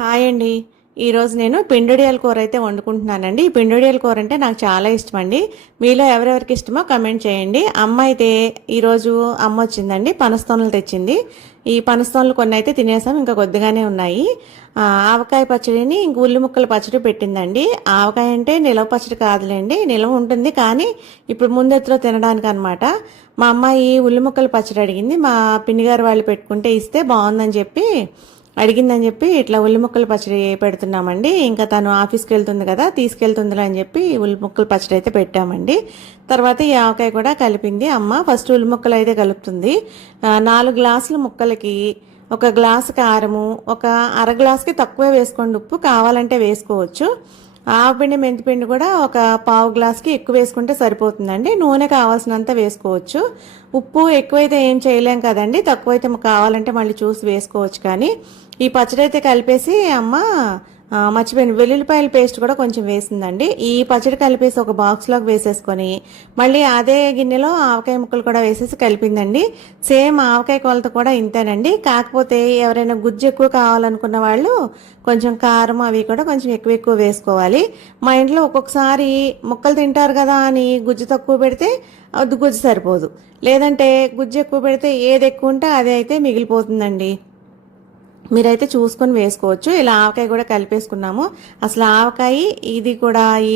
Hi అండి. ఈరోజు నేను పిండొడియాల కూర అయితే వండుకుంటున్నానండి. ఈ పిండొడియాల కూర అంటే నాకు చాలా ఇష్టం అండి. మీలో ఎవరెవరికి ఇష్టమో కమెంట్ చేయండి. అమ్మ అయితే ఈరోజు అమ్మ వచ్చిందండి, పనస్తోనలు తెచ్చింది. ఈ పనస్తోనలు కొన్ని అయితే తినేసాం, ఇంకా కొద్దిగానే ఉన్నాయి. ఆవకాయ పచ్చడిని ఇంక ఉల్లి ముక్కల పచ్చడి పెట్టిందండి. ఆవకాయ అంటే నిలవ పచ్చడి కాదులేండి, నిలవ ఉంటుంది కానీ ఇప్పుడు ముందెత్తులో తినడానికి అనమాట. మా అమ్మాయి ఉల్లి ముక్కల పచ్చడి అడిగింది. మా పిన్నిగారు వాళ్ళు పెట్టుకుంటే ఇస్తే బాగుందని చెప్పి అడిగిందని చెప్పి ఇట్లా ఉల్లి ముక్కల పచ్చడి పెడుతున్నామండి. ఇంకా తను ఆఫీస్కి వెళ్తుంది కదా, తీసుకెళ్తుందిలే అని చెప్పి ఉల్లి ముక్కల పచ్చడి అయితే పెట్టామండి. తర్వాత ఈ ఆవకాయ కూడా కలిపింది అమ్మ. ఫస్ట్ ఉల్లి ముక్కలు అయితే కలుపుతుంది. 4 గ్లాసుల ముక్కలకి 1 గ్లాసు కారము, ఒక అర గ్లాసుకి తక్కువే వేసుకోండి, ఉప్పు కావాలంటే వేసుకోవచ్చు. ఆవపిండి మెంతిపిండి కూడా ఒక పావు గ్లాస్కి ఎక్కువ వేసుకుంటే సరిపోతుందండి. నూనె కావాల్సినంత వేసుకోవచ్చు. ఉప్పు ఎక్కువైతే ఏం చేయలేం కదండి, తక్కువైతే కావాలంటే మళ్ళీ చూసి వేసుకోవచ్చు. కానీ ఈ పచ్చడి అయితే కలిపేసి అమ్మ మర్చిపోయిన వెల్లుల్లిపాయల పేస్ట్ కూడా కొంచెం వేసిందండి. ఈ పచ్చడి కలిపేసి ఒక బాక్స్లోకి వేసేసుకొని మళ్ళీ అదే గిన్నెలో ఆవకాయ ముక్కలు కూడా వేసేసి కలిపిందండి. సేమ్ ఆవకాయ కొలత కూడా ఇంతేనండి. కాకపోతే ఎవరైనా గుజ్జు ఎక్కువ కావాలనుకున్న వాళ్ళు కొంచెం కారం అవి కూడా కొంచెం ఎక్కువ ఎక్కువ వేసుకోవాలి. మా ఇంట్లో ఒక్కొక్కసారి ముక్కలు తింటారు కదా అని గుజ్జు తక్కువ పెడితే అది గుజ్జు సరిపోదు, లేదంటే గుజ్జు ఎక్కువ పెడితే ఏది ఎక్కువ ఉంటే అదే అయితే మిగిలిపోతుందండి. మీరైతే చూసుకొని వేసుకోవచ్చు. ఇలా ఆవకాయ కూడా కలిపేసుకున్నాము. అసలు ఆవకాయ ఇది కూడా ఈ